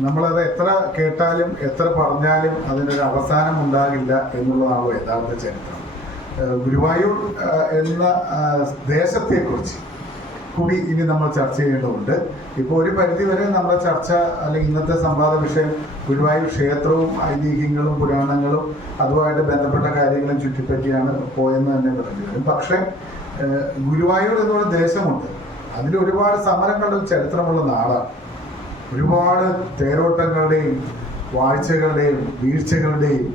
നമ്മളത് എത്ര കേട്ടാലും എത്ര പറഞ്ഞാലും അതിനൊരു അവസാനം ഉണ്ടാകില്ല എന്നുള്ളതാണ് യഥാർത്ഥ ചരിത്രം. ഗുരുവായൂർ എന്ന ദേശത്തെക്കുറിച്ച് കൂടി ഇനി നമ്മൾ ചർച്ച ചെയ്യേണ്ടതുണ്ട്. ഇപ്പോൾ ഒരു പരിധിവരെ നമ്മുടെ ചർച്ച അല്ലെങ്കിൽ ഇന്നത്തെ സംവാദ വിഷയം ഗുരുവായൂർ ക്ഷേത്രവും ഐതിഹ്യങ്ങളും പുരാണങ്ങളും അതുമായിട്ട് ബന്ധപ്പെട്ട കാര്യങ്ങളും ചുറ്റിപ്പറ്റിയാണ് പോയെന്ന് തന്നെ പറഞ്ഞു വരും. പക്ഷേ ഗുരുവായൂർ എന്നുള്ള ദേശമുണ്ട്. അതിൽ ഒരുപാട് സമരങ്ങളുടെ ചരിത്രമുള്ള നാടാണ്. ഒരുപാട് തേരോട്ടങ്ങളുടെയും വാഴ്ചകളുടെയും വീഴ്ചകളുടെയും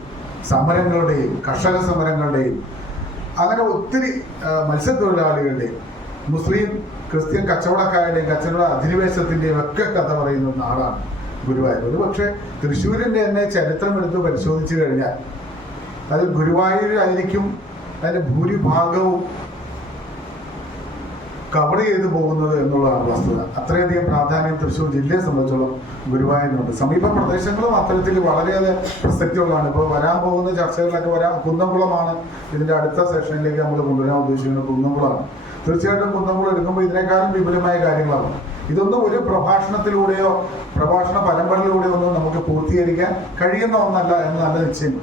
സമരങ്ങളുടെയും കർഷക സമരങ്ങളുടെയും അങ്ങനെ ഒത്തിരി മത്സ്യത്തൊഴിലാളികളുടെയും മുസ്ലിം ക്രിസ്ത്യൻ കച്ചവടക്കാരുടെയും കച്ചവട അധിനിവേശത്തിന്റെയും ഒക്കെ കഥ പറയുന്ന നാടാണ് ഗുരുവായൂർ. പക്ഷേ തൃശ്ശൂരിന്റെ തന്നെ ചരിത്രം എടുത്ത് പരിശോധിച്ചു കഴിഞ്ഞാൽ അത് ഗുരുവായൂരായിരിക്കും അതിന്റെ ഭൂരിഭാഗവും കവർ ചെയ്തു പോകുന്നത് എന്നുള്ളതാണ് വസ്തുത അത്രയധികം പ്രാധാന്യം തൃശ്ശൂർ ജില്ലയെ സംബന്ധിച്ചോളം ഗുരുവായൂരിനുണ്ട്. സമീപ പ്രദേശങ്ങളും അത്തരത്തിൽ വളരെയേറെ പ്രസക്തിയുള്ളതാണ്. ഇപ്പോൾ വരാൻ പോകുന്ന ചർച്ചകളിലൊക്കെ വരാൻ കുന്നംകുളമാണ് ഇതിന്റെ അടുത്ത സെഷനിലേക്ക് നമ്മൾ കൊണ്ടുവരാൻ ഉദ്ദേശിക്കുന്നത്. കുന്നംകുളമാണ് തീർച്ചയായിട്ടും കുന്നംകുളം എടുക്കുമ്പോൾ ഇതിനേക്കാളും വിപുലമായ കാര്യങ്ങളാണ്. ഇതൊന്നും ഒരു പ്രഭാഷണത്തിലൂടെയോ പ്രഭാഷണ പരമ്പരയിലൂടെയോ ഒന്നും നമുക്ക് പൂർത്തീകരിക്കാൻ കഴിയുന്ന ഒന്നല്ല എന്ന് നല്ല നിശ്ചയം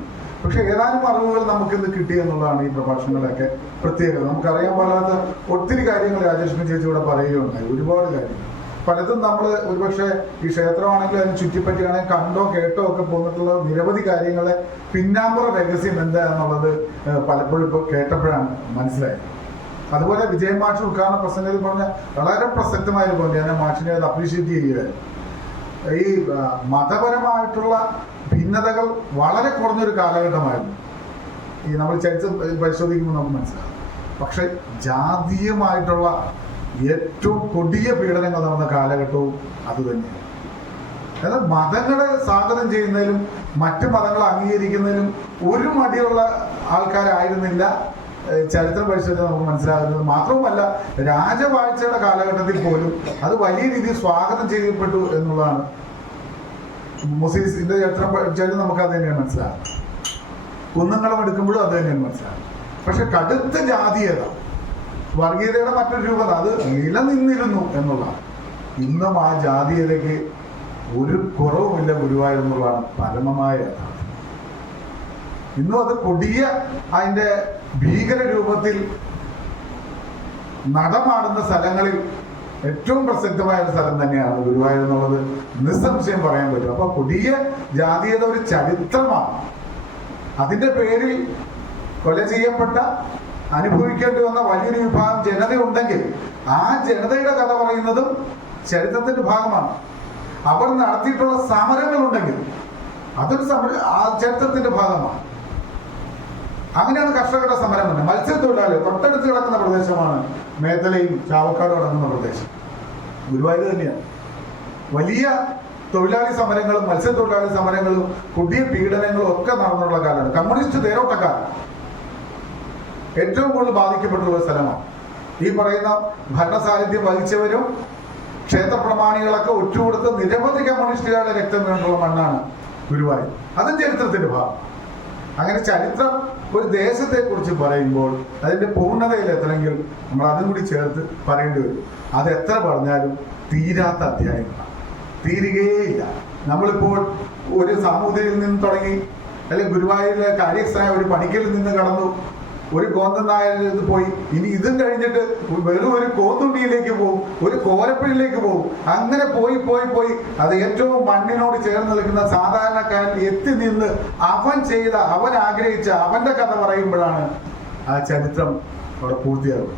പക്ഷെ ഏതാനും അറിവുകൾ നമുക്ക് ഇന്ന് കിട്ടി എന്നുള്ളതാണ് ഈ പ്രഭാഷണങ്ങളൊക്കെ പ്രത്യേകത. നമുക്കറിയാൻ പാടാത്ത ഒത്തിരി കാര്യങ്ങൾ രാജലക്ഷ്മി ചേച്ചി ഇവിടെ പറയുകയുണ്ടായി. ഒരുപാട് കാര്യങ്ങൾ. പലതും നമ്മൾ ഒരുപക്ഷെ ഈ ക്ഷേത്രമാണെങ്കിലും അതിന് ചുറ്റിപ്പറ്റിയാണെങ്കിൽ കണ്ടോ കേട്ടോ ഒക്കെ പോന്നിട്ടുള്ള നിരവധി കാര്യങ്ങളെ പിന്നാമ്പുറ രഹസ്യം എന്താ എന്നുള്ളത് പലപ്പോഴും ഇപ്പോൾ കേട്ടപ്പോഴാണ് മനസ്സിലായത്. അതുപോലെ വിജയമാഷ് ഉദ്ഘാടന പ്രസംഗത്തിൽ പറഞ്ഞ വളരെ പ്രസക്തമായ ഒരു പോയിന്റ് ഞാൻ മാഷിനെ അത് അപ്രീഷിയേറ്റ് ചെയ്യുകയായിരുന്നു. ഈ മതപരമായിട്ടുള്ള ഭിന്നതകൾ വളരെ കുറഞ്ഞൊരു കാലഘട്ടമായിരുന്നു. ഈ നമ്മൾ ചരിത്രം പരിശോധിക്കുമ്പോൾ നമുക്ക് മനസ്സിലാകും. പക്ഷെ ജാതീയമായിട്ടുള്ള ഏറ്റവും കൊടിയ പീഡനങ്ങൾ നടന്ന കാലഘട്ടവും അത് തന്നെയാണ്. മതങ്ങളെ സ്വാഗതം ചെയ്യുന്നതിലും മറ്റു മതങ്ങളെ അംഗീകരിക്കുന്നതിലും ഒരു മടിയുള്ള ആൾക്കാരായിരുന്നില്ല ചരിത്രം പരിശോധന നമുക്ക് മനസ്സിലാകുന്നത് മാത്രവുമല്ല രാജവാഴ്ചയുടെ കാലഘട്ടത്തിൽ പോലും അത് വലിയ രീതിയിൽ സ്വാഗതം ചെയ്യപ്പെട്ടു എന്നുള്ളതാണ്. മുസ്ലിംസിന്റെ ചരിത്രം പഠിച്ചാലും നമുക്ക് അത് തന്നെയാണ് മനസ്സിലാകുന്നത്. കുന്നങ്ങളും എടുക്കുമ്പോഴും അത് തന്നെയാണ് മനസ്സിലാകുന്നത്. പക്ഷെ കടുത്ത ജാതീയത വർഗീയതയുടെ മറ്റൊരു രൂപത അത് നിലനിന്നിരുന്നു എന്നുള്ളതാണ്. ഇന്നും ആ ജാതീയതയ്ക്ക് ഒരു കുറവുമില്ല ഗുരുവായൂർ എന്നുള്ളതാണ് പരമമായ ഇന്നും അത് കൊടിയ അതിന്റെ ഭീകര രൂപത്തിൽ നടമാടുന്ന സ്ഥലങ്ങളിൽ ഏറ്റവും പ്രസക്തമായ ഒരു സ്ഥലം തന്നെയാണ് ഗുരുവായൂർ എന്നുള്ളത്. നിസ്സംശയം പറയാൻ പറ്റും. അപ്പൊ കൊടിയ ജാതീയത ഒരു ചരിത്രമാണ്. അതിന്റെ പേരിൽ കൊല ചെയ്യപ്പെട്ട അനുഭവിക്കേണ്ടി വന്ന വലിയൊരു വിഭാഗം ജനതയുണ്ടെങ്കിൽ ആ ജനതയുടെ കഥ പറയുന്നതും ചരിത്രത്തിന്റെ ഭാഗമാണ്. അവർ നടത്തിയിട്ടുള്ള സമരങ്ങളുണ്ടെങ്കിൽ അതൊരു സമര ആ ചരിത്രത്തിന്റെ ഭാഗമാണ്. അങ്ങനെയാണ് കർഷകരുടെ സമരം തന്നെ മത്സ്യത്തൊഴിലാളി തൊട്ടടുത്ത് കിടക്കുന്ന പ്രദേശമാണ് മേത്തലയും ചാവക്കാടും അടങ്ങുന്ന പ്രദേശം. ഗുരുവായൂർ തന്നെയാണ്. വലിയ തൊഴിലാളി സമരങ്ങളും മത്സ്യത്തൊഴിലാളി സമരങ്ങളും പുതിയ പീഡനങ്ങളും ഒക്കെ നടന്നുള്ള കാലമാണ്. കമ്മ്യൂണിസ്റ്റ് തേരോട്ടക്കാലം ഏറ്റവും കൂടുതൽ ബാധിക്കപ്പെട്ടുള്ള സ്ഥലമാണ്. ഈ പറയുന്ന ഭരണ സാന്നിധ്യം വഹിച്ചവരും ക്ഷേത്ര പ്രമാണികളൊക്കെ ഒറ്റുകൊടുത്ത് നിരവധി കമ്മ്യൂണിസ്റ്റുകാരുടെ രക്തം വീണിട്ടുള്ള മണ്ണാണ് ഗുരുവായൂർ. അതും ചരിത്രത്തിന്റെ ഭാഗം. അങ്ങനെ ചരിത്രം ഒരു ദേശത്തെ കുറിച്ച് പറയുമ്പോൾ അതിന്റെ പൂർണതയിൽ എത്തണമെങ്കിൽ നമ്മൾ അതും കൂടി ചേർത്ത് പറയേണ്ടി വരും. അത് എത്ര പറഞ്ഞാലും തീരാത്ത അധ്യായങ്ങളാണ്. തീരുകയേയില്ല. നമ്മളിപ്പോൾ ഒരു സമൂഹത്തിൽ നിന്ന് തുടങ്ങി അല്ലെങ്കിൽ ഗുരുവായൂരിലെ കാര്യസ്ഥായ ഒരു പണിക്കൽ നിന്ന് കടന്നു ഒരു കോന്തൻ നായരിൽ പോയി. ഇനി ഇതും കഴിഞ്ഞിട്ട് വെറും ഒരു കോത്തുണ്ടിയിലേക്ക് പോകും ഒരു കോരപ്പള്ളിയിലേക്ക് പോകും അങ്ങനെ പോയി പോയി പോയി. അത് ഏറ്റവും മണ്ണിനോട് ചേർന്ന് നിൽക്കുന്ന സാധാരണക്കാരൻ എത്തി നിന്ന് അവൻ ചെയ്ത അവൻ ആഗ്രഹിച്ച അവന്റെ കഥ പറയുമ്പോഴാണ് ആ ചരിത്രം അവിടെ പൂർത്തിയാകും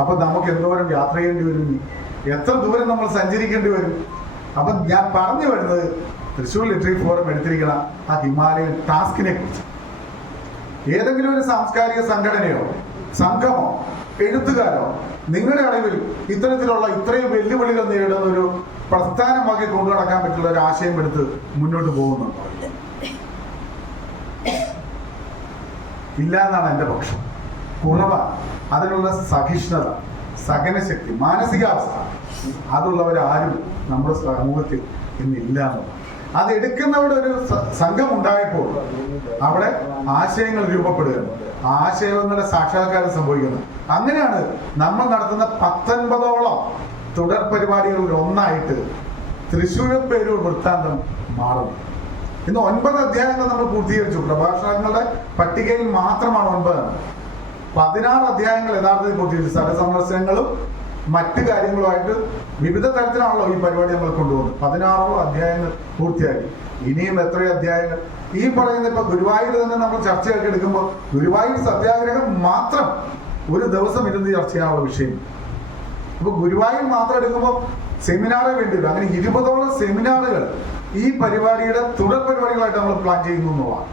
അപ്പൊ നമുക്ക് എന്തോരം യാത്ര ചെയ്യേണ്ടി വരും എത്ര ദൂരം നമ്മൾ സഞ്ചരിക്കേണ്ടി വരും? അപ്പൊ ഞാൻ പറഞ്ഞു വരുന്നത് തൃശ്ശൂർ ലിറ്ററി ഫോറം എടുത്തിരിക്കുന്ന ആ ഹിമാലയൻ ടാസ്കിനെ കുറിച്ച് ഏതെങ്കിലും ഒരു സാംസ്കാരിക സംഘടനയോ സംഘമോ എഴുത്തുകാരോ നിങ്ങളുടെ അറിവിൽ ഇത്തരത്തിലുള്ള ഇത്രയും വെല്ലുവിളികൾ നേരിടുന്ന ഒരു പ്രസ്ഥാനമാക്കി കൊണ്ടു നടക്കാൻ പറ്റുള്ള ഒരു ആശയം എടുത്ത് മുന്നോട്ട് പോകുന്നുണ്ടോ ഇല്ല എന്നാണ് എന്റെ പക്ഷം. കുറവ അതിനുള്ള സഹിഷ്ണുത സഹനശക്തി മാനസികാവസ്ഥ അതുള്ളവരാരും നമ്മുടെ സമൂഹത്തിൽ ഇന്നില്ല എന്നുള്ളതാണ് അത് എടുക്കുന്നവിടെ ഒരു സംഘം ഉണ്ടായപ്പോൾ അവിടെ ആശയങ്ങൾ രൂപപ്പെടുകയാണ്. ആശയങ്ങളുടെ സാക്ഷാത്കാരം സംഭവിക്കുന്നത് അങ്ങനെയാണ് നമ്മൾ നടത്തുന്ന പത്തൊൻപതോളം തുടർ പരിപാടികളിൽ ഒന്നായിട്ട് തൃശ്ശൂരും പേരൂർ വൃത്താന്തം മാറുന്നു ഇന്ന് ഒൻപത് അധ്യായങ്ങൾ നമ്മൾ പൂർത്തീകരിച്ചു. പ്രഭാഷണങ്ങളുടെ പട്ടികയിൽ മാത്രമാണ് ഒൻപത്. പതിനാറ് അധ്യായങ്ങൾ യഥാർത്ഥത്തിൽ പൂർത്തീകരിച്ചു. സ്ഥല സന്ദർശനങ്ങളും മറ്റു കാര്യങ്ങളുമായിട്ട് വിവിധ തരത്തിലാണല്ലോ ഈ പരിപാടി നമ്മൾ കൊണ്ടുപോകുന്നത്. പതിനാറോളം അധ്യായങ്ങൾ പൂർത്തിയാക്കി. ഇനിയും എത്ര അധ്യായങ്ങൾ. ഈ പറയുന്ന ഇപ്പൊ ഗുരുവായൂർ തന്നെ നമ്മൾ ചർച്ചയൊക്കെ എടുക്കുമ്പോൾ ഗുരുവായൂർ സത്യാഗ്രഹം മാത്രം ഒരു ദിവസം ഇരുന്ന് ചർച്ച ചെയ്യാനുള്ള വിഷയം. അപ്പൊ ഗുരുവായൂർ മാത്രം എടുക്കുമ്പോൾ സെമിനാറേ വേണ്ടി വരും അങ്ങനെ ഇരുപതോളം സെമിനാറുകൾ ഈ പരിപാടിയുടെ തുടർ പരിപാടികളായിട്ട് നമ്മൾ പ്ലാൻ ചെയ്യുന്നു എന്നുള്ളതാണ്.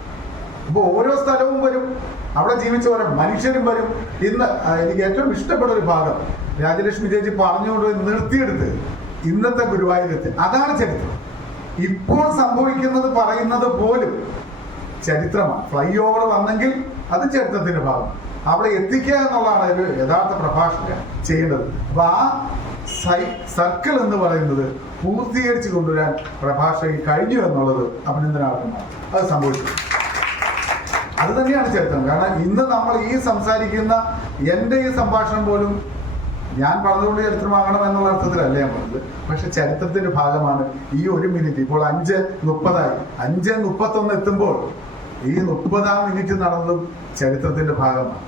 അപ്പോൾ ഓരോ സ്ഥലവും വരും. അവിടെ ജീവിച്ച ഓരോ മനുഷ്യരും വരും. ഇന്ന് എനിക്ക് ഏറ്റവും ഇഷ്ടപ്പെട്ട ഒരു ഭാഗം രാജലക്ഷ്മി ചേച്ചി പറഞ്ഞുകൊണ്ട് നിർത്തിയെടുത്ത് ഇന്നത്തെ ഗുരുവായൂരത്തിൽ. അതാണ് ചരിത്രം. ഇപ്പോൾ സംഭവിക്കുന്നത് പറയുന്നത് പോലും ചരിത്രമാണ്. ഫ്ലൈ ഓവർ വന്നെങ്കിൽ അത് ചരിത്രത്തിന്റെ ഭാഗം. അവിടെ എത്തിക്കുക എന്നുള്ളതാണ് ഒരു യഥാർത്ഥ പ്രഭാഷകൻ ചെയ്യേണ്ടത്. അപ്പൊ ആ സൈ സർക്കിൾ എന്ന് പറയുന്നത് പൂർത്തീകരിച്ചു കൊണ്ടുവരാൻ പ്രഭാഷകൻ കഴിഞ്ഞു എന്നുള്ളത് അഭിനന്ദനാർഹമാണ്. അത് സംഭവിച്ചു. അത് തന്നെയാണ് ചരിത്രം. കാരണം ഇന്ന് നമ്മൾ ഈ സംസാരിക്കുന്ന എന്റെ ഈ സംഭാഷണം പോലും ഞാൻ പറഞ്ഞതുകൊണ്ട് ചരിത്രമാകണം എന്നുള്ള അർത്ഥത്തിലല്ല ഞാൻ പറഞ്ഞത്. പക്ഷെ ചരിത്രത്തിന്റെ ഭാഗമാണ് ഈ ഒരു മിനിറ്റ് ഇപ്പോൾ അഞ്ച് മുപ്പതായി. അഞ്ച് മുപ്പത്തൊന്ന് എത്തുമ്പോൾ ഈ മുപ്പതാം മിനിറ്റ് നടന്നതും ചരിത്രത്തിന്റെ ഭാഗമാണ്.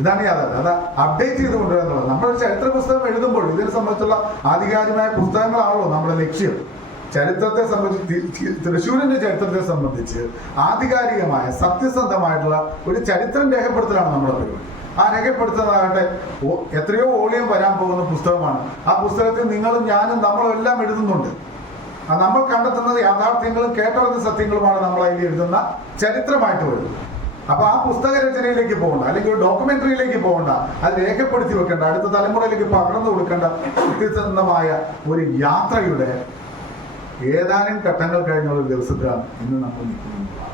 ഇതാണ് യാഥാർത്ഥ്യം. അത് അപ്ഡേറ്റ് ചെയ്ത് കൊണ്ടുവരിക എന്നുള്ളത് നമ്മൾ ചരിത്ര പുസ്തകം എഴുതുമ്പോൾ ഇതിനെ സംബന്ധിച്ചുള്ള ആധികാരികമായ പുസ്തകങ്ങളാണല്ലോ നമ്മുടെ ലക്ഷ്യം. ചരിത്രത്തെ സംബന്ധിച്ച് തൃശ്ശൂരിന്റെ ചരിത്രത്തെ സംബന്ധിച്ച് ആധികാരികമായ സത്യസന്ധമായിട്ടുള്ള ഒരു ചരിത്രം രേഖപ്പെടുത്തലാണ് നമ്മുടെ പരിപാടി. ആ രേഖപ്പെടുത്തുന്നതാകട്ടെ. എത്രയോ വോളിയം വരാൻ പോകുന്ന പുസ്തകമാണ്. ആ പുസ്തകത്തിൽ നിങ്ങളും ഞാനും നമ്മളും എല്ലാം എഴുതുന്നുണ്ട്. നമ്മൾ കണ്ടെത്തുന്നത് യാഥാർത്ഥ്യങ്ങളും കേട്ടറിഞ്ഞ സത്യങ്ങളുമാണ് നമ്മൾ അതിൽ എഴുതുന്ന ചരിത്രമായിട്ട് വരുന്നത്. അപ്പൊ ആ പുസ്തക രചനയിലേക്ക് പോകണ്ട അല്ലെങ്കിൽ ഒരു ഡോക്യുമെന്ററിയിലേക്ക് പോകണ്ട അത് രേഖപ്പെടുത്തി വെക്കേണ്ട അടുത്ത തലമുറയിലേക്ക് പകർന്നു കൊടുക്കേണ്ട സത്യസന്ധമായ ഒരു യാത്രയുടെ ഏതാനും ഘട്ടങ്ങൾ കഴിഞ്ഞ ഒരു ദിവസത്തിലാണ് ഇന്ന് നമ്മൾ നിൽക്കുന്നത്.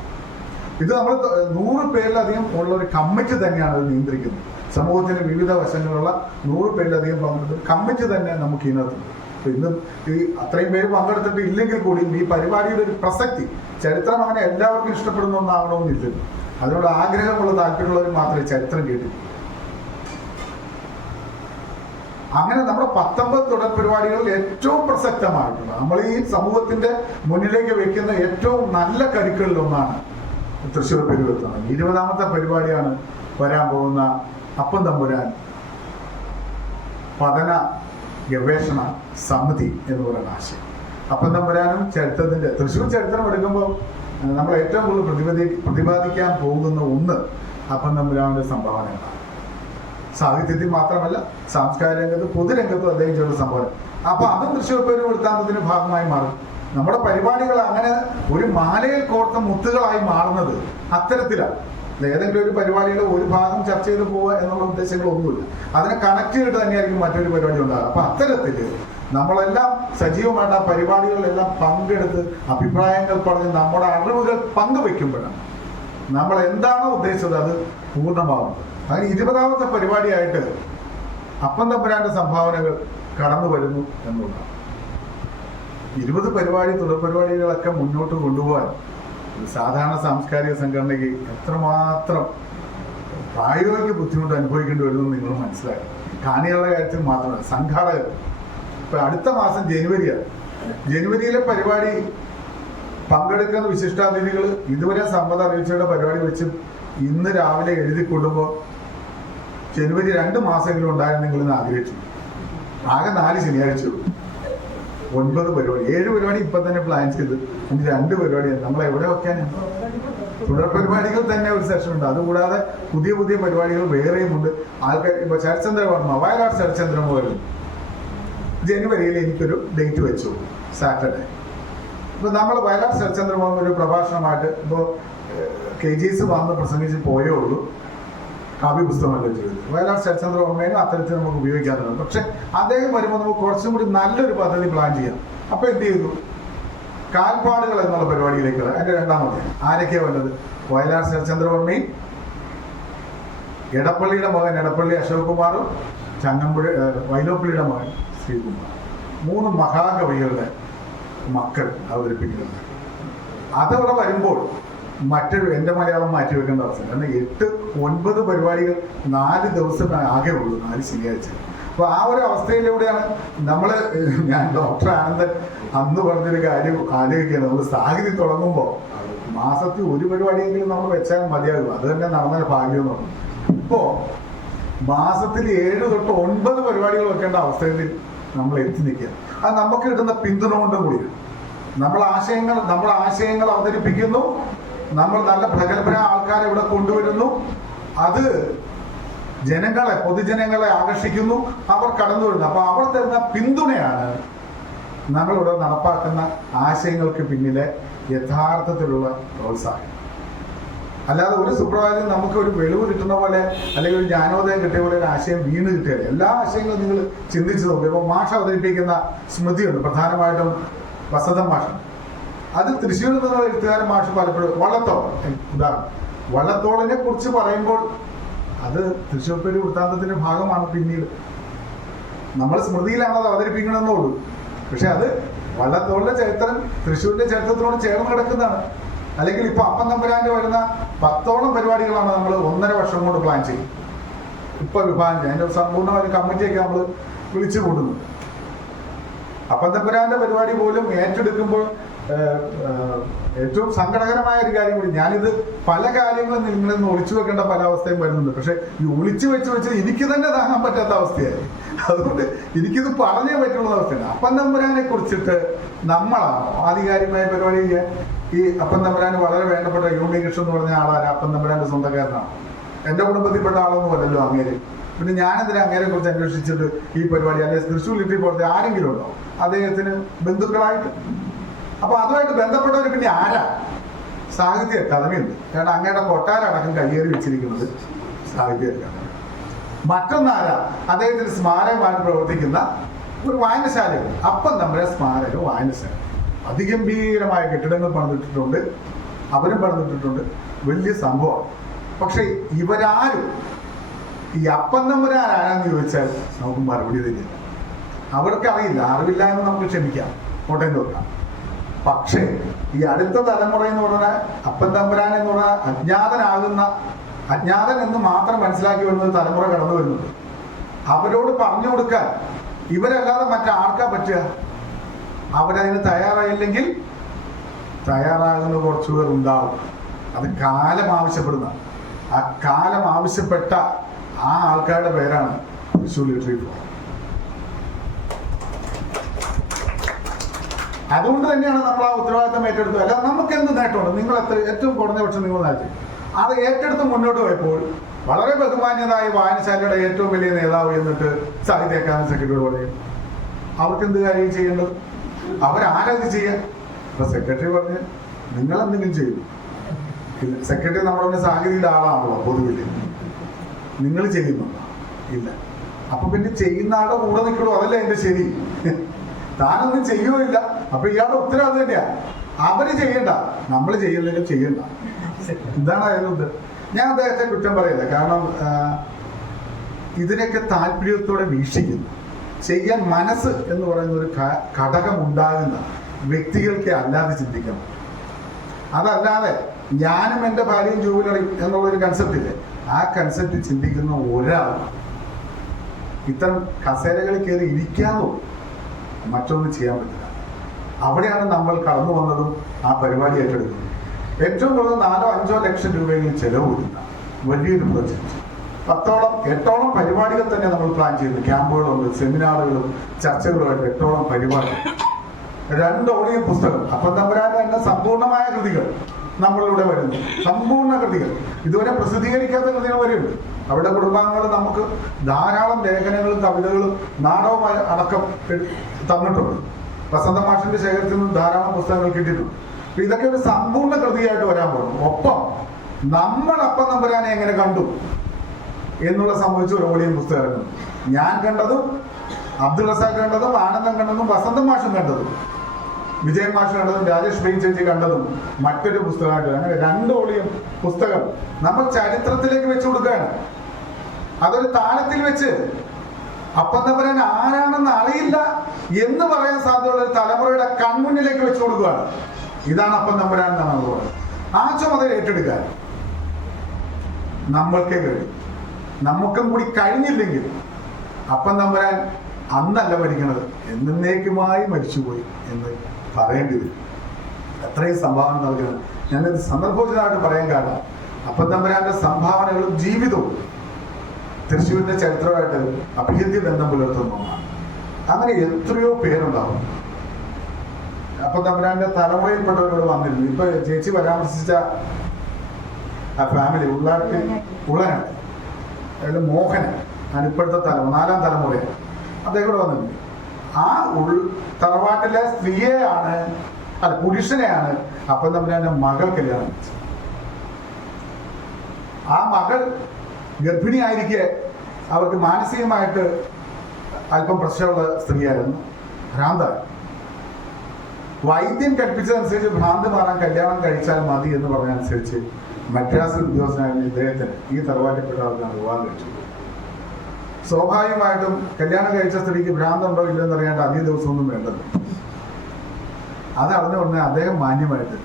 ഇത് നമ്മൾ നൂറ് പേരിലധികം ഉള്ള ഒരു കമ്മിറ്റി തന്നെയാണ് ഇത് നിയന്ത്രിക്കുന്നത്. സമൂഹത്തിന് വിവിധ വശങ്ങളുള്ള നൂറ് പേരിലധികം പങ്കെടുത്ത് കമ്മിറ്റി തന്നെ നമുക്ക് ഇതിനകത്തുണ്ട് ഇന്നും ഇന്ന് ഈ അത്രയും പേര് പങ്കെടുത്തിട്ട് ഇല്ലെങ്കിൽ കൂടിയും ഈ പരിപാടിയുടെ ഒരു പ്രസക്തി ചരിത്രം അങ്ങനെ എല്ലാവർക്കും ഇഷ്ടപ്പെടുന്ന ഒന്നാകണമെന്നില്ലല്ലോ അതിനോട് ആഗ്രഹമുള്ള താല്പര്യമുള്ളവർ മാത്രമേ ചരിത്രം കേട്ടു. അങ്ങനെ നമ്മുടെ പത്തൊമ്പത് തുടർ പരിപാടികളിൽ ഏറ്റവും പ്രസക്തമായിട്ടുള്ള നമ്മൾ ഈ സമൂഹത്തിന്റെ മുന്നിലേക്ക് വെക്കുന്ന ഏറ്റവും നല്ല കരുക്കളിൽ ഒന്നാണ് തൃശ്ശൂർ പെരുവെത്തണം. ഇരുപതാമത്തെ പരിപാടിയാണ് വരാൻ പോകുന്ന അപ്പം തമ്പുരാൻ പഠന ഗവേഷണ സമിതി എന്ന് പറയുന്ന ആശയം. അപ്പം തമ്പുരാനും ചരിത്രത്തിന്റെ തൃശ്ശൂർ ചരിത്രം എടുക്കുമ്പോൾ നമ്മൾ ഏറ്റവും കൂടുതൽ പ്രതിപതി പ്രതിപാദിക്കാൻ പോകുന്ന ഒന്ന് അപ്പം തമ്പുരാന്റെ സംഭാവനകളാണ്. സാഹിത്യത്തിൽ മാത്രമല്ല സാംസ്കാരിക രംഗത്ത് പൊതുരംഗത്തും അദ്ദേഹം ചെയ്ത സംഭവം അപ്പൊ അതും തൃശ്ശൂർ വൃത്താന്തത്തിന്റെ ഭാഗമായി മാറും. നമ്മുടെ പരിപാടികൾ അങ്ങനെ ഒരു മാലയിൽ കോർത്ത മുത്തുകളായി മാറുന്നത് അത്തരത്തിലാണ്. ഏതെങ്കിലും ഒരു പരിപാടിയുടെ ഒരു ഭാഗം ചർച്ച ചെയ്ത് പോവുക എന്നുള്ള ഉദ്ദേശങ്ങളൊന്നുമില്ല. അതിനെ കണക്ട് ചെയ്തിട്ട് തന്നെയായിരിക്കും മറ്റൊരു പരിപാടി ഉണ്ടാകുക അപ്പൊ അത്തരത്തിൽ നമ്മളെല്ലാം സജീവമായിട്ട് ആ പരിപാടികളിലെല്ലാം പങ്കെടുത്ത് അഭിപ്രായങ്ങൾ പറഞ്ഞ് നമ്മുടെ അറിവുകൾ പങ്കുവെക്കുമ്പോഴാണ്. നമ്മൾ എന്താണോ ഉദ്ദേശിച്ചത് അത് പൂർണമാകുന്നത് അങ്ങനെ ഇരുപതാമത്തെ പരിപാടിയായിട്ട് അപ്പം തമ്പുരാന്റെ സംഭാവനകൾ കടന്നു വരുന്നു എന്നുള്ളതാണ്. ഇരുപത് പരിപാടി തുടർ പരിപാടികളൊക്കെ മുന്നോട്ട് കൊണ്ടുപോകാൻ ഒരു സാധാരണ സാംസ്കാരിക സംഘടനയ്ക്ക് എത്രമാത്രം പ്രായോഗിക ബുദ്ധിമുട്ട് അനുഭവിക്കേണ്ടി വരുമെന്ന് നിങ്ങൾ മനസ്സിലാക്കി കാണികളുടെ കാര്യത്തിൽ മാത്രമല്ല സംഘാടകർ. ഇപ്പൊ അടുത്ത മാസം ജനുവരിയാണ്. ജനുവരിയിലെ പരിപാടി പങ്കെടുക്കുന്ന വിശിഷ്ടാതിഥികൾ ഇതുവരെ സമ്മതം അറിയിച്ചവരുടെ പരിപാടി വെച്ച് ഇന്ന് രാവിലെ എഴുതി കൊള്ളുമ്പോൾ ജനുവരി രണ്ട് മാസമെങ്കിലും ഉണ്ടായിരുന്നെങ്കിൽ എന്ന് ആഗ്രഹിച്ചു. ആകെ നാല് ശനിയാഴ്ച ഒൻപത് പരിപാടി. ഏഴ് പരിപാടി ഇപ്പൊ തന്നെ പ്ലാൻ ചെയ്ത്. ഇനി രണ്ട് പരിപാടിയാണ് നമ്മൾ എവിടെ വെക്കാനാണ് തുടർ പരിപാടികൾ തന്നെ ഒരു സെഷൻ ഉണ്ട്. അതുകൂടാതെ പുതിയ പുതിയ പരിപാടികൾ വേറെയും ഉണ്ട്. ആൾക്കാർ ഇപ്പൊ ശരത്ചന്ദ്ര വർമ്മ വയലാർ ശരത്ചന്ദ്ര പോലും ജനുവരിയിൽ എനിക്കൊരു ഡേറ്റ് വെച്ചു. സാറ്റർഡേ ഇപ്പൊ നമ്മൾ വയലാർ ശരത്ചന്ദ്ര വർമ്മ ഒരു പ്രഭാഷണമായിട്ട് ഇപ്പോ കെ ജി എസ് വന്ന് പ്രസംഗിച്ച് പോയേ ഉള്ളൂ. കാവ്യ പുസ്തകമല്ല ചെയ്തത് വയലാർ ശരചന്ദ്ര വർമ്മേനും അത്തരത്തിൽ നമുക്ക് ഉപയോഗിക്കാറുണ്ട്. പക്ഷെ അദ്ദേഹം വരുമ്പോൾ നമുക്ക് കുറച്ചും കൂടി നല്ലൊരു പദ്ധതി പ്ലാൻ ചെയ്യാം. അപ്പൊ എന്ത് ചെയ്തു? കാൽപ്പാടുകൾ എന്നുള്ള പരിപാടിയിലേക്ക് എന്റെ രണ്ടാമത്തെ ആരൊക്കെയാ വന്നത് വയലാർ ശരത്ചന്ദ്രവർമ്മയും എടപ്പള്ളിയുടെ മകൻ എടപ്പള്ളി അശോക് കുമാറും ചങ്ങമ്പുഴ വൈലോപ്പള്ളിയുടെ മകൻ ശ്രീകുമാർ. മൂന്ന് മഹാകവികളുടെ മക്കൾ അവതരിപ്പിക്കുന്നത് അതവിടെ വരുമ്പോൾ മറ്റൊരു എന്റെ മലയാളം മാറ്റി വെക്കേണ്ട അവസ്ഥ കാരണം എട്ട് ഒൻപത് പരിപാടികൾ നാല് ദിവസം ആകെ ഉള്ളൂ നാല് ശനിയാഴ്ച. അപ്പൊ ആ ഒരു അവസ്ഥയിലൂടെയാണ് നമ്മൾ ഞാൻ ഡോക്ടർ ആനന്ദൻ അന്ന് പറഞ്ഞൊരു കാര്യം ആലോചിക്കുകയാണ്. നമ്മൾ സാഹിതി തുടങ്ങുമ്പോൾ മാസത്തിൽ ഒരു പരിപാടിയെങ്കിലും നമ്മൾ വെച്ചാൽ മതിയാകും. അത് തന്നെ നടന്ന ഭാഗ്യം എന്ന് പറഞ്ഞു. ഇപ്പോ മാസത്തിൽ ഏഴ് തൊട്ട് ഒൻപത് പരിപാടികൾ വെക്കേണ്ട അവസ്ഥയിൽ നമ്മൾ എത്തി നിൽക്കുക. അത് നമുക്ക് കിട്ടുന്ന പിന്തുണ കൊണ്ടും കൂടിയാണ്. നമ്മൾ ആശയങ്ങൾ നമ്മൾ ആശയങ്ങൾ അവതരിപ്പിക്കുന്നു. നമ്മൾ നല്ല പ്രഗത്ഭരായ ആൾക്കാരെ ഇവിടെ കൊണ്ടുവരുന്നു. അത് ജനങ്ങളെ പൊതുജനങ്ങളെ ആകർഷിക്കുന്നു. അവർ കടന്നു വരുന്നു അപ്പൊ അവർ തരുന്ന പിന്തുണയാണ്? നമ്മളിവിടെ നടപ്പാക്കുന്ന ആശയങ്ങൾക്ക് പിന്നിലെ യഥാർത്ഥത്തിലുള്ള പ്രോത്സാഹനം. അല്ലാതെ ഒരു സുപ്രഭാതം നമുക്ക് ഒരു വെളിവ് കിട്ടുന്ന പോലെ അല്ലെങ്കിൽ ഒരു ജ്ഞാനോദയം കിട്ടിയ പോലെ ഒരു ആശയം വീണ് കിട്ടിയാൽ എല്ലാ ആശയങ്ങളും നിങ്ങൾ ചിന്തിച്ചു നോക്കുക ഇപ്പോൾ മാഷ അവതരിപ്പിക്കുന്ന സ്മൃതിയുണ്ട്. പ്രധാനമായിട്ടും വസന്തം മാഷ. അത് തൃശ്ശൂരിൽ നിന്നുള്ള എഴുത്തുകാരൻ മാഷ് പലപ്പോഴും വള്ളത്തോൾ. ഉദാഹരണം വള്ളത്തോളിനെ കുറിച്ച് പറയുമ്പോൾ അത് തൃശ്ശൂർ പേര് വൃത്താന്തത്തിന്റെ ഭാഗമാണ് പിന്നീട്. നമ്മൾ സ്മൃതിയിലാണ് അത് അവതരിപ്പിക്കണമെന്നുള്ളൂ പക്ഷെ അത് വള്ളത്തോളിന്റെ ചരിത്രം തൃശ്ശൂരിന്റെ ചരിത്രത്തിനോട് ചേർന്ന് കിടക്കുന്നതാണ്. അല്ലെങ്കിൽ ഇപ്പൊ അപ്പം തമ്പുരാന്റെ വരുന്ന പത്തോളം പരിപാടികളാണ് നമ്മൾ ഒന്നര വർഷം കൊണ്ട് പ്ലാൻ ചെയ്യും ഇപ്പൊ വിഭാഗം അതിന്റെ സമ്പൂർണമായ കമ്മിറ്റിയൊക്കെ നമ്മൾ വിളിച്ചു കൂടുന്നു അപ്പം തമ്പുരാന്റെ പരിപാടി പോലും ഏറ്റെടുക്കുമ്പോൾ ഏറ്റവും സങ്കടകരമായ ഒരു കാര്യം കൂടി. ഞാനിത് പല കാര്യങ്ങളും നിങ്ങളിൽ നിന്ന് ഒളിച്ചു വെക്കേണ്ട പല അവസ്ഥയും വരുന്നുണ്ട്. പക്ഷെ ഈ ഒളിച്ചു വെച്ച് വെച്ച് എനിക്ക് തന്നെ താങ്ങാൻ പറ്റാത്ത അവസ്ഥയായി. അതുകൊണ്ട് എനിക്കിത് പറഞ്ഞേ പറ്റുള്ള അവസ്ഥയാണ്. അപ്പം തമ്പുരാനെ കുറിച്ചിട്ട് നമ്മളാണോ ആധികാരികമായ പരിപാടി ഈ അപ്പം തമ്പുരാന് വളരെ വേണ്ടപ്പെട്ട യൂണികൃഷ്ണൻ എന്ന് പറഞ്ഞ ആളാണ് അപ്പം തമ്പുരാന്റെ സ്വന്തക്കാരനാണ്. എന്റെ കുടുംബത്തിൽപ്പെട്ട ആളൊന്നും അല്ലല്ലോ അങ്ങേര്. പിന്നെ ഞാനെന്തിനാ അങ്ങേരെ കുറിച്ച് അന്വേഷിച്ചിട്ട് ഈ പരിപാടി? അല്ലെങ്കിൽ തൃശ്ശൂർ ലിറ്ററി പോലത്തെ ആരെങ്കിലും ഉണ്ടോ? അദ്ദേഹത്തിന് ബന്ധുക്കളായിട്ട്? അപ്പൊ അതുമായിട്ട് ബന്ധപ്പെട്ടവർ പിന്നെ ആരാ? സാഹിത്യ അക്കാദമിയുണ്ട് കാരണം അങ്ങയുടെ കൊട്ടാരടക്കം കയ്യേറി വെച്ചിരിക്കുന്നത് സാഹിത്യ അക്കാദമി. മറ്റൊന്നാരാ? അദ്ദേഹത്തിന് സ്മാരകമായിട്ട് പ്രവർത്തിക്കുന്ന ഒരു വായനശാലയുണ്ട്. അപ്പം നമ്മുടെ സ്മാരക വായനശാല. അതിഗംഭീരമായ കെട്ടിടങ്ങൾ പണിതിട്ടിട്ടുണ്ട്. അവരും പണിതിട്ടിട്ടുണ്ട്. വലിയ സംഭവം. പക്ഷെ ഇവരാരും ഈ അപ്പം തമ്പുരാൻ ചോദിച്ചാൽ നമുക്ക് മറുപടി തരില്ല അവർക്കറിയില്ല. അറിവില്ല എന്ന് നമുക്ക് ക്ഷമിക്കാം. കോട്ടയം നോക്കാം പക്ഷേ ഈ അടുത്ത തലമുറ എന്ന് പറഞ്ഞാൽ അപ്പൻ തമ്പുരാൻ എന്ന് പറഞ്ഞാൽ അജ്ഞാതനാകുന്ന അജ്ഞാതൻ എന്ന് മാത്രം മനസ്സിലാക്കി വരുന്ന ഒരു തലമുറ കടന്നു വരുന്നു. അവരോട് പറഞ്ഞു കൊടുക്കാൻ ഇവരല്ലാതെ മറ്റാർക്കാ പറ്റുക? അവരതിന് തയ്യാറായില്ലെങ്കിൽ തയ്യാറാകുന്ന കുറച്ചു പേർ ഉണ്ടാവും. അത് കാലം ആവശ്യപ്പെടുന്ന ആ കാലം ആവശ്യപ്പെട്ട ആ ആൾക്കാരുടെ പേരാണ് തൃശ്ശൂർ ലിറ്ററി ഫോറം അതുകൊണ്ട് തന്നെയാണ് നമ്മൾ ആ ഉത്തരവാദിത്തം ഏറ്റെടുത്തത്. അല്ല നമുക്ക് എന്ത് നേട്ടമുണ്ട്? നിങ്ങൾ എത്ര ഏറ്റവും കുറഞ്ഞ പക്ഷം നിങ്ങൾ നയിച്ചു അത് ഏറ്റെടുത്ത് മുന്നോട്ട് പോയപ്പോൾ വളരെ ബഹുമാന്യതായി വായനശാലയുടെ ഏറ്റവും വലിയ നേതാവ് എന്നിട്ട് സാഹിത്യ അക്കാദമി സെക്രട്ടറി പറയും അവർക്ക് എന്ത് കാര്യം ചെയ്യേണ്ടത്? അവരാരത് ചെയ്യാൻ അപ്പൊ സെക്രട്ടറി പറഞ്ഞ് നിങ്ങൾ എന്തെങ്കിലും ചെയ്തു സെക്രട്ടറി നമ്മുടെ സാഹിത്യയുടെ ആളാണല്ലോ പൊതുവിൽ നിങ്ങൾ ചെയ്യുന്നുണ്ടോ ഇല്ല. അപ്പൊ പിന്നെ ചെയ്യുന്ന ആളുടെ കൂടെ നിൽക്കണോ? അതല്ലേ എന്റെ ശരി. താനൊന്നും ചെയ്യുമില്ല അപ്പൊ ഇയാളുടെ ഉത്തരം അത് തന്നെയാ. അവർ ചെയ്യണ്ട. നമ്മൾ ചെയ്യല്ലോ ചെയ്യണ്ട. എന്താണ് അതിനുണ്ട് ഞാൻ അദ്ദേഹത്തെ കുറ്റം പറയില്ല. കാരണം ഇതിനൊക്കെ താല്പര്യത്തോടെ വീക്ഷിക്കുന്നു. ചെയ്യാൻ മനസ്സ് എന്ന് പറയുന്ന ഒരു ഘടകം ഉണ്ടാകുന്ന വ്യക്തികൾക്ക് അല്ലാതെ ചിന്തിക്കണം. അതല്ലാതെ ഞാനും എന്റെ ഭാര്യയും ജൂബിലറി എന്നുള്ളൊരു കൺസെപ്റ്റ് ഇല്ലേ? ആ കൺസെപ്റ്റ് ചിന്തിക്കുന്ന ഒരാൾ ഇത്തരം കസേരകളിൽ കയറി ഇരിക്കാമോ മറ്റൊന്നും ചെയ്യാൻ പറ്റില്ല. അവിടെയാണ് നമ്മൾ കടന്നു വന്നതും ആ പരിപാടി ഏറ്റെടുക്കുന്നത് ഏറ്റവും കൂടുതൽ നാലോ അഞ്ചോ ലക്ഷം രൂപയിൽ ചെലവ് വരുന്ന വലിയൊരു പ്രൊജക്റ്റ് പത്തോളം എട്ടോളം പരിപാടികൾ തന്നെ നമ്മൾ പ്ലാൻ ചെയ്യുന്നു ക്യാമ്പുകളുണ്ട് സെമിനാറുകളും ചർച്ചകളുമായിട്ട് എട്ടോളം പരിപാടി. രണ്ട് ഓഡിയോ പുസ്തകം. അപ്പം തമ്പുരാന്റെ തന്നെ സമ്പൂർണമായ കൃതികൾ നമ്മളിലൂടെ വരുന്നു. സമ്പൂർണ കൃതികൾ. ഇതുവരെ പ്രസിദ്ധീകരിക്കാത്ത കൃതികൾ വരെയുണ്ട്. അവരുടെ കുടുംബാംഗങ്ങൾ നമുക്ക് ധാരാളം ലേഖനങ്ങളും കവിതകളും നാടകവുമായി അടക്കം തന്നിട്ടുണ്ട്. വസന്ത മാഷിന്റെ ശേഖരത്തിൽ നിന്ന് ധാരാളം പുസ്തകങ്ങൾ കിട്ടിയിട്ടുണ്ട്. ഇതൊക്കെ ഒരു സമ്പൂർണ കൃതിയായിട്ട് വരാൻ പോകുന്നു. ഒപ്പം നമ്മൾ അപ്പം നമ്പരാനെ എങ്ങനെ കണ്ടു എന്നുള്ള സംബന്ധിച്ച ഒരു ഓടിയും പുസ്തകമായിരുന്നു ഞാൻ കണ്ടതും അബ്ദുൾ റസാഖ് കണ്ടതും ആനന്ദം കണ്ടതും വസന്ത മാഷും കണ്ടതും വിജയൻ മാഷ് കണ്ടതും രാജേഷ് ബെയിൻ ചേച്ചി കണ്ടതും മറ്റൊരു പുസ്തകമായിട്ട് അങ്ങനെ രണ്ട് ഓളിയും പുസ്തകം നമ്മൾ ചരിത്രത്തിലേക്ക് വെച്ചു കൊടുക്കുകയാണ്. അതൊരു താളത്തിൽ വെച്ച്. അപ്പന്തപുരൻ ആരാണെന്ന് അറിയില്ല എന്ന് പറയാൻ സാധ്യതയുള്ള ഒരു തലമുറയുടെ കൺമുന്നിലേക്ക് വെച്ചു കൊടുക്കുകയാണ്. ഇതാണ് അപ്പം തമ്പുരാൻ എന്നാണ് നമ്മൾ പറയുന്നത് ആ ചുമതല ഏറ്റെടുക്കാൻ നമ്മൾക്കേ കഴിയും. നമുക്കും കൂടി കഴിഞ്ഞില്ലെങ്കിൽ അപ്പം തമ്പുരാൻ അന്നല്ല മരിക്കണത്. എന്നേക്കുമായി മരിച്ചുപോയി എന്ന് പറയേണ്ടി വരും. അത്രയും സംഭാവന നൽകുന്നത് ഞാനിത് സന്ദർഭോചിതമായിട്ട് പറയാൻ കാരണം അപ്പം തമ്പുരാന്റെ സംഭാവനകളും ജീവിതവും തൃശ്ശൂരിന്റെ ചരിത്രമായിട്ട് അഭിഹിത്യ ബന്ധം പുലർത്തുന്ന ഒന്നാണ്. അങ്ങനെ എത്രയോ പേരുണ്ടാവും. അപ്പൊ തമ്പുരാന്റെ തലമുറയിൽപ്പെട്ടവരോട് വന്നിരുന്നു. ഇപ്പൊ ചേച്ചി പരാമർശിച്ച ആ ഫാമിലി ഉള്ളാട്ടി ഉള്ളനാണ്. അതായത് മോഹനൻ ആണ് ഇപ്പോഴത്തെ തലമുറ നാലാം തലമുറയാണ്. അദ്ദേഹം കൂടെ വന്നിട്ടുണ്ട് ആ ഉൾ തറവാട്ടിലെ സ്ത്രീയെയാണ് അല്ല പുരുഷനെയാണ് അപ്പം തമ്പുരാന്റെ മകൾ കല്യാണം ആ മകൾ ഗർഭിണിയായിരിക്കെ അവർക്ക് മാനസികമായിട്ട് അല്പം പ്രശ്നമുള്ള സ്ത്രീയായിരുന്നു. ഭ്രാന്താണ് വൈദ്യം കൽപ്പിച്ചതനുസരിച്ച് ഭ്രാന്ത് മാറാൻ കല്യാണം കഴിച്ചാൽ മതി എന്ന് പറഞ്ഞതനുസരിച്ച് മദ്രാസിൽ ഉദ്യോഗസ്ഥനായിരുന്ന ഇദ്ദേഹത്തിന് ഈ തറവാറ്റപ്പെട്ട ആൾക്കാണ് വിവാഹം കഴിച്ചത് സ്വാഭാവികമായിട്ടും കല്യാണം കഴിച്ച സ്ത്രീക്ക് ഭ്രാന്തുണ്ടോ ഇല്ലയോ എന്ന് അറിയാണ്ട് അധിക ദിവസമൊന്നും വേണ്ടത്. അത് അറിഞ്ഞ ഉടനെ അദ്ദേഹം മാന്യമായിട്ട്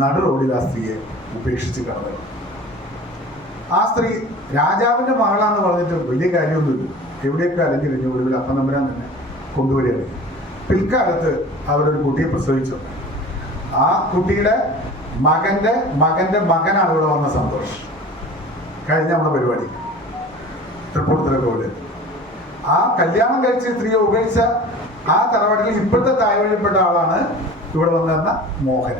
നടു റോഡിൽ ആ സ്ത്രീയെ ഉപേക്ഷിച്ച് കടന്നു. ആ സ്ത്രീ രാജാവിന്റെ മകളാന്ന് പറഞ്ഞിട്ട് വലിയ കാര്യമൊന്നുമില്ല. എവിടെയൊക്കെ അലഞ്ഞിരിഞ്ഞു ഒടുവിൽ അപ്പം നമ്പരാൻ തന്നെ കൊണ്ടുവരികയാണ്. പിൽക്കാലത്ത് അവരൊരു കുട്ടിയെ പ്രസവിച്ചു. ആ കുട്ടിയുടെ മകന്റെ മകന്റെ മകനാണ് ഇവിടെ വന്ന സന്തോഷം. കഴിഞ്ഞ നമ്മുടെ പരിപാടി. തൃപ്പൂണിത്തുറ കോവിൽ. ആ കല്യാണം കഴിച്ച സ്ത്രീയെ ഉപേക്ഷിച്ച ആ തറവാട്ടിൽ ഇപ്പോഴത്തെ താഴ്വഴിപ്പെട്ട ആളാണ് ഇവിടെ വന്നിരുന്ന മോഹൻ.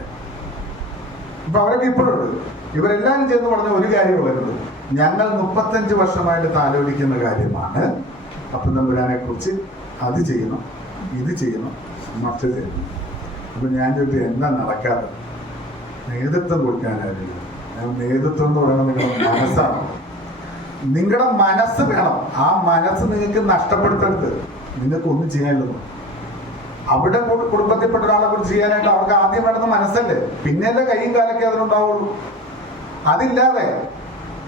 ഇപ്പൊ അവരൊക്കെ ഇപ്പോഴുണ്ട്. ഇവരെല്ലാരും ചേർന്ന് പറഞ്ഞ ഒരു കാര്യമുള്ളത് ഞങ്ങൾ മുപ്പത്തഞ്ച് വർഷമായിട്ട് താലോലിക്കുന്ന കാര്യമാണ്. അപ്പം തമ്പുരാനെ കുറിച്ച് അത് ചെയ്യണം ഇത് ചെയ്യണം മറ്റത് ചെയ്യണം അപ്പൊ ഞാൻ ചോദിച്ചു എന്താ നടക്കാതെ നേതൃത്വം കൊടുക്കാനായിരുന്നു നേതൃത്വം എന്ന് പറയുന്നത് നിങ്ങളുടെ മനസ്സാണ്. നിങ്ങളുടെ മനസ്സ് വേണം. ആ മനസ്സ് നിങ്ങൾക്ക് നഷ്ടപ്പെടുത്തരുത്. നിങ്ങൾക്ക് ഒന്നും ചെയ്യാനില്ലെന്ന് അവിടെ കുടുംബത്തിൽപ്പെട്ട ഒരാളെ കുറിച്ച് ചെയ്യാനായിട്ട് അവർക്ക് ആദ്യം വേണ്ടത് മനസ്സല്ലേ? പിന്നെയല്ലേ കൈയും കാലൊക്കെ അതിനുണ്ടാവുള്ളൂ. അതില്ലാതെ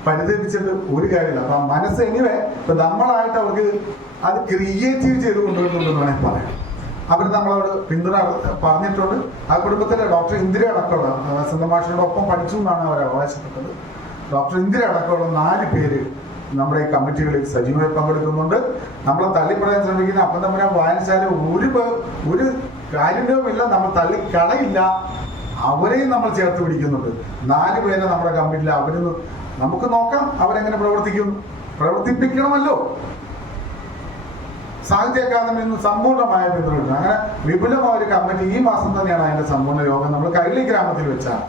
പരിതപിച്ചിട്ട് ഒരു കാര്യമില്ല. അപ്പൊ മനസ്സ് എനിവേ ഇപ്പൊ നമ്മളായിട്ട് അവർക്ക് അത് ക്രിയേറ്റീവ് ചെയ്ത് കൊണ്ടുവരുന്നുണ്ടെന്ന് വേണമെങ്കിൽ പറയാം. അവർ നമ്മളോട് പിന്തുണ പറഞ്ഞിട്ടുണ്ട്. ആ കുടുംബത്തിലെ ഡോക്ടർ ഇന്ദിര അടക്കമുള്ള ആ, സ്വന്തം മാഷിനോടൊപ്പം പഠിച്ചു എന്നാണ് അവർ അവകാശപ്പെട്ടത്. ഡോക്ടർ ഇന്ദിര അടക്കമുള്ള നാല് പേര് നമ്മുടെ ഈ കമ്മിറ്റികളിൽ സജീവമായി പങ്കെടുക്കുന്നുണ്ട്. നമ്മളെ തള്ളിപ്പറയാൻ ശ്രമിക്കുന്ന അപ്പം തമ്മിൽ വായനശാല ഒരു ഒരു കാര്യവുമില്ല. നമ്മൾ തള്ളിക്കളയില്ല. അവരെയും നമ്മൾ ചേർത്ത് പിടിക്കുന്നുണ്ട്. നാല് പേരെ നമ്മുടെ കമ്പനിയിൽ അവർ നമുക്ക് നോക്കാം അവരെങ്ങനെ പ്രവർത്തിക്കും. പ്രവർത്തിപ്പിക്കണമല്ലോ. സാഹിത്യ അക്കാദമി സമ്പൂർണമായ സമ്പൂർണമായ പിന്തുണ അങ്ങനെ വിപുലമായ ഒരു കമ്മിറ്റി ഈ മാസം തന്നെയാണ് അതിന്റെ സമ്പൂർണ യോഗം. നമ്മൾ കൈലി ഗ്രാമത്തിൽ വെച്ചാണ്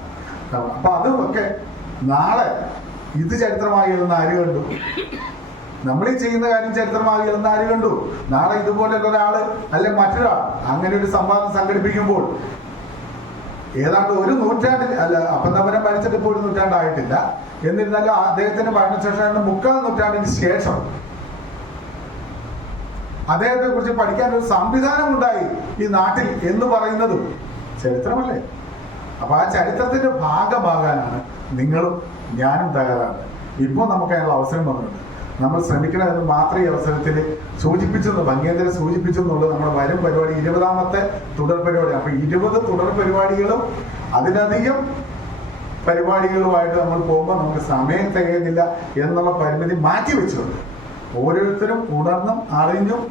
അപ്പൊ അതൊക്കെ നാളെ ഇത് ചരിത്രമായി എഴുതുന്ന ആര് കണ്ടു? നമ്മൾ ഈ ചെയ്യുന്ന കാര്യം ചരിത്രമായി എഴുതുന്ന ആര് കണ്ടു? നാളെ ഇതുപോലെയുള്ള ഒരാൾ അല്ലെ മറ്റൊരാൾ അങ്ങനെ ഒരു സംവാദം സംഘടിപ്പിക്കുമ്പോൾ ഏതാണ്ട് ഒരു നൂറ്റാണ്ടിൽ അല്ല അപ്പന്തപുരം മരിച്ചിട്ട് ഇപ്പോൾ ഒരു നൂറ്റാണ്ടായിട്ടില്ല. എന്നിരുന്നാലും അദ്ദേഹത്തിന്റെ മരണശേഷം മുക്കാൽ നൂറ്റാണ്ടിന് ശേഷം അദ്ദേഹത്തെ കുറിച്ച് പഠിക്കാൻ ഒരു സംവിധാനം ഉണ്ടായി ഈ നാട്ടിൽ എന്ന് പറയുന്നതും. ചരിത്രമല്ലേ? അപ്പൊ ആ ചരിത്രത്തിന്റെ ഭാഗമാകാനാണ് നിങ്ങളും ഞാനും തയ്യാറാണ്. ഇപ്പോൾ നമുക്ക് അതിനുള്ള അവസരം വന്നിട്ടുണ്ട്. നമ്മൾ ശ്രമിക്കണമെന്ന് മാത്രം ഈ അവസരത്തിൽ സൂചിപ്പിച്ചെന്ന് ഭംഗേന്ദ്രൻ സൂചിപ്പിച്ചു എന്നുള്ളത് നമ്മുടെ വരും പരിപാടി. ഇരുപതാമത്തെ തുടർ പരിപാടി. അപ്പൊ ഇരുപത് തുടർ പരിപാടികളും അതിലധികം പരിപാടികളുമായിട്ട് നമ്മൾ പോകുമ്പോൾ നമുക്ക് സമയം തികയുന്നില്ല എന്നുള്ള പരിമിതി മാറ്റി വെച്ചുകൊണ്ട് ഓരോരുത്തരും ഉണർന്നും അറിഞ്ഞും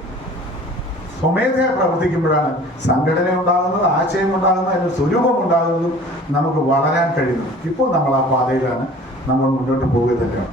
സ്വമേധയാ പ്രവർത്തിക്കുമ്പോഴാണ് സംഘടന ഉണ്ടാകുന്നത് ആശയം ഉണ്ടാകുന്നത് അതിന് സ്വരൂപം ഉണ്ടാകുന്നതും നമുക്ക് വളരാൻ കഴിയുന്നത്. ഇപ്പോൾ നമ്മൾ ആ പാതയിലാണ് നമ്മൾ മുന്നോട്ട് പോകുക തന്നെയാണ്.